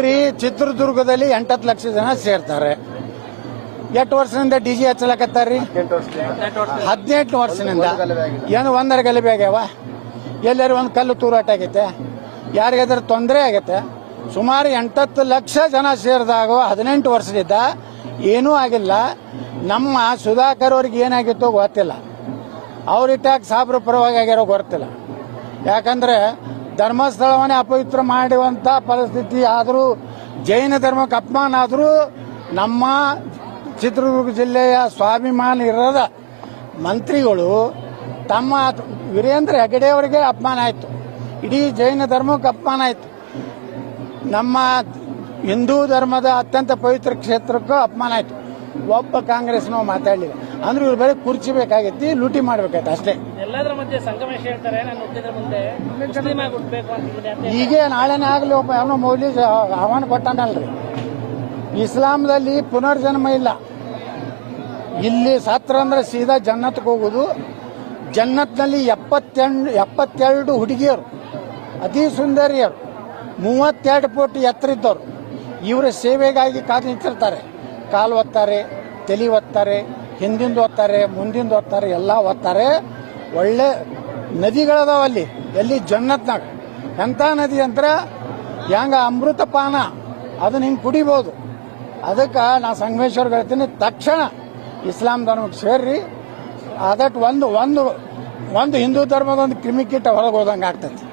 ಅಲ್ರಿ, ಚಿತ್ರದುರ್ಗದಲ್ಲಿ 8 ಲಕ್ಷ ಜನ ಸೇರ್ತಾರೆ. 8 ವರ್ಷದಿಂದ ಡಿಜಿ ಹಚ್ಚಲಕತ್ತಾರ್ರಿ. 18 ವರ್ಷದಿಂದ ಏನು ಒಂದರ ಗಲಭೆ ಆಗ್ಯಾವ? ಎಲ್ಲರೂ ಒಂದು ಕಲ್ಲು ತೂರಾಟ ಆಗೈತೆ? ಯಾರಿಗಾದ್ರೂ ತೊಂದರೆ ಆಗೈತೆ? ಸುಮಾರು 8 ಲಕ್ಷ ಜನ ಸೇರಿದಾಗ 18 ವರ್ಷದಿಂದ ಏನೂ ಆಗಿಲ್ಲ. ನಮ್ಮ ಸುಧಾಕರ್ ಅವ್ರಿಗೆ ಏನಾಗಿತ್ತೋ ಗೊತ್ತಿಲ್ಲ. ಅವ್ರಿಟ್ಟಾಗ ಸಾಬ್ರ ಪರವಾಗಿ ಆಗ್ಯಾರೋ ಗೊತ್ತಿಲ್ಲ. ಯಾಕಂದ್ರೆ ಧರ್ಮಸ್ಥಳವನ್ನೇ ಅಪವಿತ್ರ ಮಾಡುವಂಥ ಪರಿಸ್ಥಿತಿ ಆದರೂ, ಜೈನ ಧರ್ಮಕ್ಕೆ ಅಪಮಾನ ಆದರೂ ನಮ್ಮ ಚಿತ್ರದುರ್ಗ ಜಿಲ್ಲೆಯ ಸ್ವಾಭಿಮಾನ ಇರದ ಮಂತ್ರಿಗಳು ತಮ್ಮ ವೀರೇಂದ್ರ ಹೆಗಡೆ ಅವರಿಗೆ ಅಪಮಾನ ಆಯಿತು. ಇಡೀ ಜೈನ ಧರ್ಮಕ್ಕೆ ಅಪಮಾನ ಆಯಿತು. ನಮ್ಮ ಹಿಂದೂ ಧರ್ಮದ ಅತ್ಯಂತ ಪವಿತ್ರ ಕ್ಷೇತ್ರಕ್ಕೂ ಅಪಮಾನ ಆಯಿತು. ಒಬ್ಬ ಕಾಂಗ್ರೆಸ್ನವ್ ಮಾತಾಡಲಿಲ್ಲ. ಅಂದ್ರೆ ಇವ್ರು ಬರೀ ಕುರ್ಚಿ ಬೇಕಾಗಿತ್ತು, ಲೂಟಿ ಮಾಡ್ಬೇಕಾಯ್ತು ಅಷ್ಟೇ. ಎಲ್ಲದರ ಮಧ್ಯೆ ಸಂಗಮೇಶ್ ಹೇಳ್ತಾರೆ, ನಾನು ಹುಟ್ಟಿದ್ರ ಮುಂದೆ ಮುಸ್ಲಿಮ್ ಆಗಿ ಹುಟ್ಟಬೇಕು ಅಂತ. ಈಗ ನಾಳೆನೇ ಆಗಲಿ ಒಬ್ಬ ಏನೋ ಮೌಲ್ಯ ಆಹ್ವಾನ ಕೊಟ್ಟಾನಲ್ರಿ. ಇಸ್ಲಾಂದಲ್ಲಿ ಪುನರ್ಜನ್ಮ ಇಲ್ಲ. ಇಲ್ಲಿ ಸತ್ರ ಅಂದ್ರೆ ಸೀದಾ ಜನ್ನತ್ಗೆ ಹೋಗೋದು. ಜನ್ನತ್ನಲ್ಲಿ 72 ಹುಡುಗಿಯರು, ಅತಿ ಸುಂದರಿಯರು, 32 ಫುಟ್ ಎತ್ತರ ಇದ್ದವರು ಇವರ ಸೇವೆಗಾಗಿ ಕಾದು ನಿಂತಿರ್ತಾರೆ. ಕಾಲು ಒತ್ತಾರೆ, ತಲೆ ಒತ್ತಾರೆ, ಹಿಂದಿಂದ ಒತ್ತಾರೆ, ಮುಂದಿಂದ ಒತ್ತಾರೆ, ಎಲ್ಲ ಒತ್ತಾರೆ. ಒಳ್ಳೆ ನದಿಗಳದಾವ ಅಲ್ಲಿ, ಎಲ್ಲಿ ಜನ್ನತ್ನಾಗ. ಎಂಥ ನದಿ ಅಂದ್ರೆ ಹೆಂಗ ಅಮೃತ ಪಾನ, ಅದನ್ನ ಹಿಂಗೆ ಕುಡಿಬೋದು. ಅದಕ್ಕೆ ನಾ ಸಂಗಮೇಶ್ವರ್ಗೆ ಹೇಳ್ತೀನಿ, ತಕ್ಷಣ ಇಸ್ಲಾಂ ಧರ್ಮಕ್ಕೆ ಸೇರ್ರಿ. ಅದಟ್ಟು ಒಂದು ಹಿಂದೂ ಧರ್ಮದ ಒಂದು ಕ್ರಿಮಿಕೀಟ ಹೊರಗೆ ಹೋದಂಗೆ ಆಗ್ತೈತಿ.